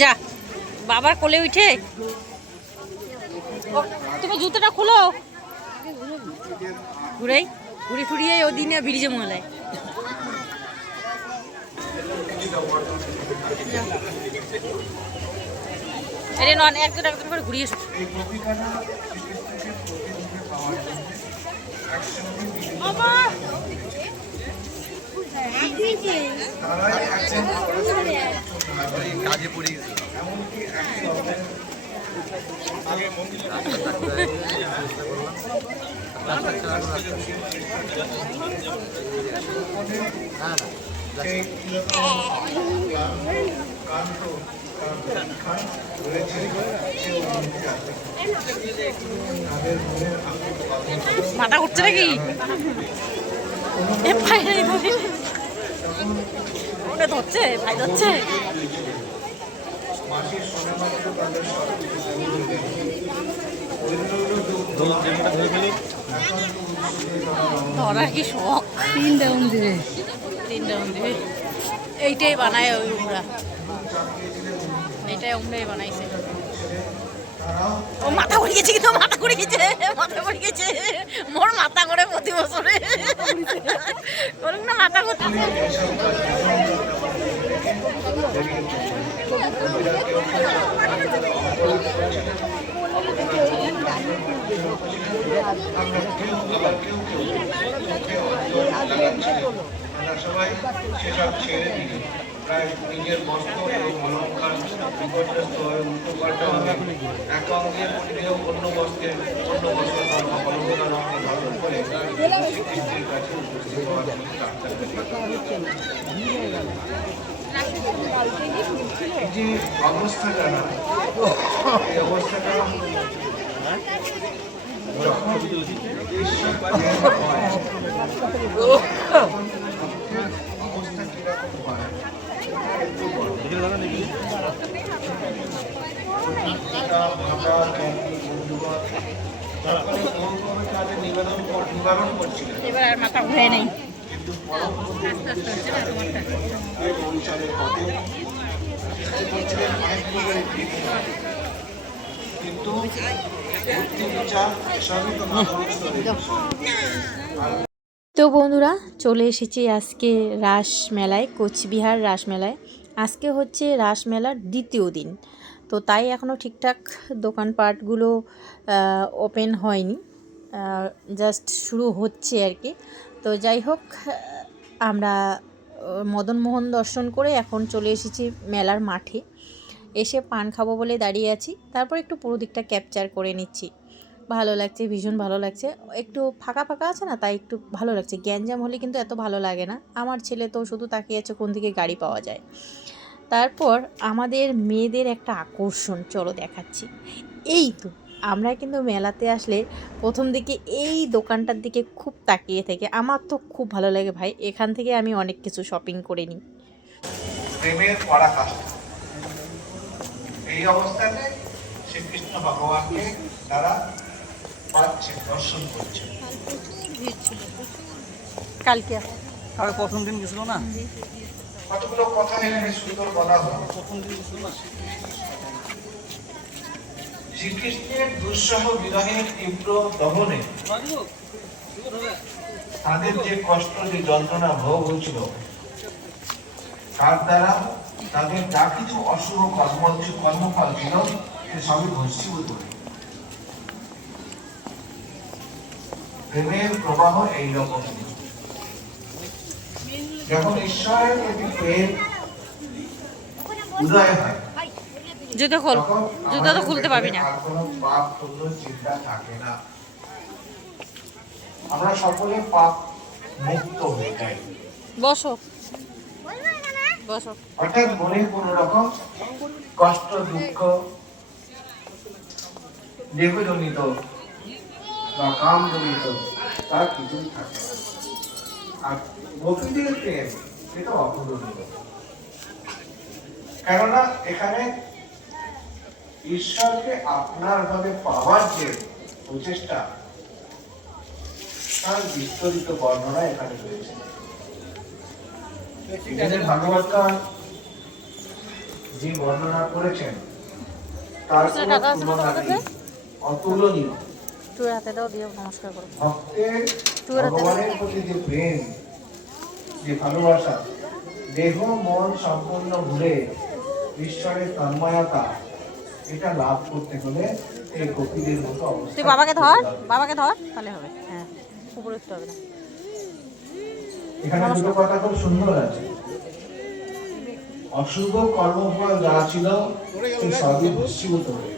যা বাবার কোলে উঠে। তুমি জুতোটা খুলো। ঘুরেই ঘুরে ফুরিয়ে ওদিনে ব্রিজে মহলায় আরে নন এক দুটো একদম করে ঘুরিয়ে একজন মাথা উঠছে নাকি? ওটা ধরছে ভাই ধরছে। ধরার কি শখ? তিনটা মন্দিরে। তিনটা মন্দিরে। এইটাই বানায় ওই উমরা। এইটাই উমরাই বানাইছে। ও মাথা ঘুরে গেছে কিন্তু, মাথা ঘুরে গেছে, মাথা ঘুরে গেছে। মোর মাথা করে প্রতি বছরে। বলুন না মাথা কাজ আমরা সবাই ছেড়ে প্রায় নিজের বস্ত্র এবং অলঙ্কার বিপর্যস্ত হয়ে উল্টোপাল্টা হবে এক অঙ্গের পরিধেয় অন্য বস্ত্রের অন্য বস্ত্রের ধর্ম অলঙ্কার রঙে ধারণ করে শ্রীকৃষ্ণের কাছে উপস্থিত হওয়ার যে অবস্থাটা না এই অবস্থাটা যখন ঈশ্বর হয় তখন অবস্থা কীরকম হয় একটু বলো। কিন্তু তো বন্ধুরা, চলে এসেছি আজকে রাস মেলায়, কোচবিহার রাস মেলায়। আজকে হচ্ছে রাস মেলার দ্বিতীয় দিন। তো তাই এখনও ঠিকঠাক দোকানপাটগুলো ওপেন হয়নি। জাস্ট শুরু হচ্ছে আর কি। তো যাই হোক, আমরা মদনমোহন দর্শন করে এখন চলে এসেছি মেলার মাঠে। এসে পান খাব বলে দাঁড়িয়ে আছি। তারপর একটু পুরো দিকটা ক্যাপচার করে নিচ্ছি। ভালো লাগছে, ভীষণ ভালো লাগছে। একটু ফাঁকা ফাঁকা আছে না, তাই একটু ভালো লাগছে। গ্যাঞ্জাম হলে কিন্তু এত ভালো লাগে না। আমার ছেলে তো শুধু তাকিয়ে আছে কোন দিকে গাড়ি পাওয়া যায়। তারপর আমাদের মেয়েদের একটা আকর্ষণ চলো দেখাচ্ছি। এই তো আমরা কিন্তু মেলাতে আসলে প্রথম দিকে এই দোকানটার দিকে খুব তাকিয়ে থাকে আমার তো খুব ভালো লাগে ভাই এখান থেকে আমি অনেক কিছু শপিং করে নিই। এই অবস্থাতে শ্রীকৃষ্ণ ভগবানকে তারা পাচ্ছেন দর্শন করছেন কালকে? কারও প্রথম দিন গেছিল না? কতগুলো কথা এখানে সুন্দর বলা হলো শ্রীকৃষ্ণের দুঃসহ বিরহের তীব্র দহনে তাদের যে কষ্ট, যে যন্ত্রণা ভোগ হয়েছিল, তার দ্বারা তাদের যা কিছু অশুভ কর্ম কর্মফল ছিল, সে সবই ভস্মীভূত। প্রেমের প্রবাহ এইরকম যখন ঈশ্বরের প্রতি প্রেম উদয় হয় জুতো খোল। জুতো তো খুলতে পারবি না। কোনো পাপ চিন্তা থাকে না। আমরা সকলে পাপ মুক্ত হয়ে যাই। বসো। বসো। অর্থাৎ মনে কোন রকম কষ্ট দুঃখ দেহজনিত বা কামজনিত তার কিছুই থাকে না। আর গোপীদের প্রেম সেটা অপূরণীয় কেননা এখানে ঈশ্বরকে আপনার ভাবে পাওয়ার যে প্রচেষ্টা তার বিস্তারিত বর্ণনা এখানে রয়েছে। ভাগবতকার যে বর্ণনা করেছেন তার তুলনা নেই। অতুলনীয়। তুই হাতে দাও দিয়ে নমস্কার করো। ভক্তের ভগবানের প্রতি যে প্রেম যে ভালোবাসা দেহ মন সম্পূর্ণ ভুলে ঈশ্বরের তন্ময়তা এটা লাভ করতে হলে এই কপিলের মতো অবস্থা তুই বাবাকে ধর বাবাকে ধর তাহলে হবে হ্যাঁ উপরে উঠতে হবে না। এখানে দুটো কথা খুব সুন্দর আছে। অশুভ কর্মফল যা ছিল সবই ভস্মীভূত হয়ে